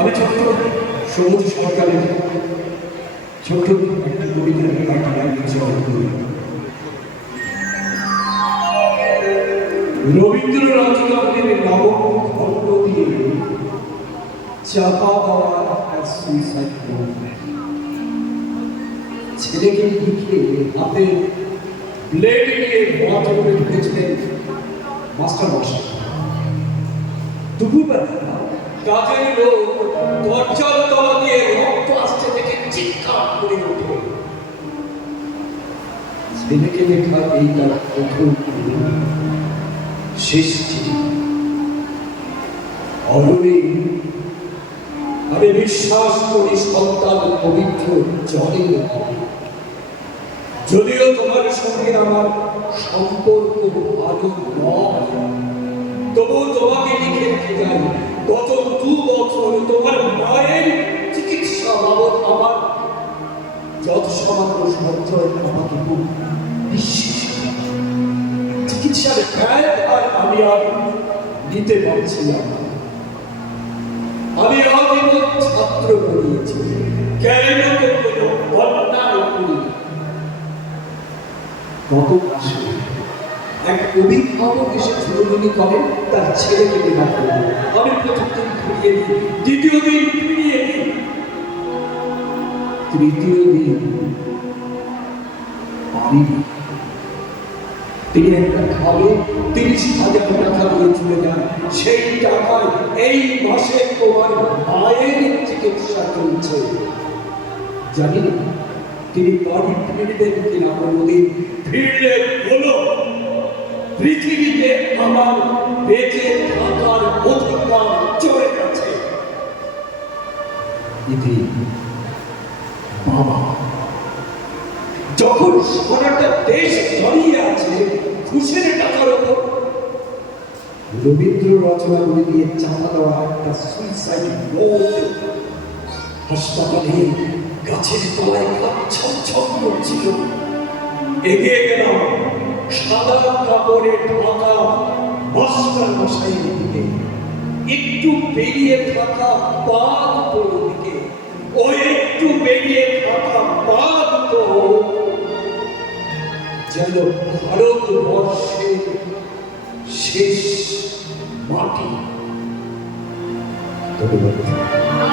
আমি ছোট্ট সবুজ সরকারের ছোট্ট একটা কবিতার একটা লাইন উচ্চারণ করি। রবীন্দ্রনাথ ঠাকুরের নবম খণ্ড দিয়ে চাপা দেওয়া একটা সুইসাইড নোট ছেলেকে লিখে হাতে ব্লেড নিয়ে মাথা করে ঢুকেছিলেন মাস্টার মশাই। দুপুরবেলা কাজের লোক দরজার তলা দিয়ে রক্ত আসতে দেখে চিৎকার করে উঠল। ছেলেকে লেখা এই তার প্রথম শেষ চিঠি। অরুণী, আমি বিশ্বাস করি সন্তান পবিত্র জলের হবে। যদিও তোমার সঙ্গে আমার সম্পর্ক ভালো নয়, তবু তোমাকে লিখে রেখে যাই, গত 2 বছর তোমার মায়ের চিকিৎসা বাবদ আমার যত সামান্য সঞ্চয় আমাকে খুব বিশ্বাস চিকিৎসার ব্যয় আমি আর নিতে পারছি না। আমি আজীবন ছাত্র পড়িয়েছি, কেন কোনো অন্যায় করি। গত মাসে এক অভিভাবক এসে ছুটোছুটি করেন তার ছেলেকে বিবাহ করবে। আমি প্রথম দিন ফিরিয়ে দিই, দ্বিতীয় দিন ফিরিয়ে দিই, তৃতীয় দিন পারিনি। তিনি একটা খাবে 30,000 টাকা দিয়ে চলে যান। সেই টাকায় এই মাসে তোমার মায়ের চিকিৎসা চলছে। জানি না তিনি বাড়ি ফিরবেন কিনা, কোনোদিন ফিরলে বলো পৃথিবীতে আমার বেঁচে থাকার অধিকার চলে গেছে। বাবা, যখন সারাটা দেশ দাঁড়িয়ে আছে ঘুষের টাকার উপর, রবীন্দ্র রচনাগুলি দিয়ে চাপা দেওয়া একটা সুইসাইড নোট হাসপাতালে গাছের তলায় ছম করছিল। এগিয়ে গেলাম সাদা কাপড়ে ঢাকা মাস্টার মশাইয়ের দিকে, একটু বেরিয়ে থাকা বাঁধ দিকে। ও একটু বেরিয়ে থাকা বাঁধ যেন ভারতবর্ষের শেষ মাটি।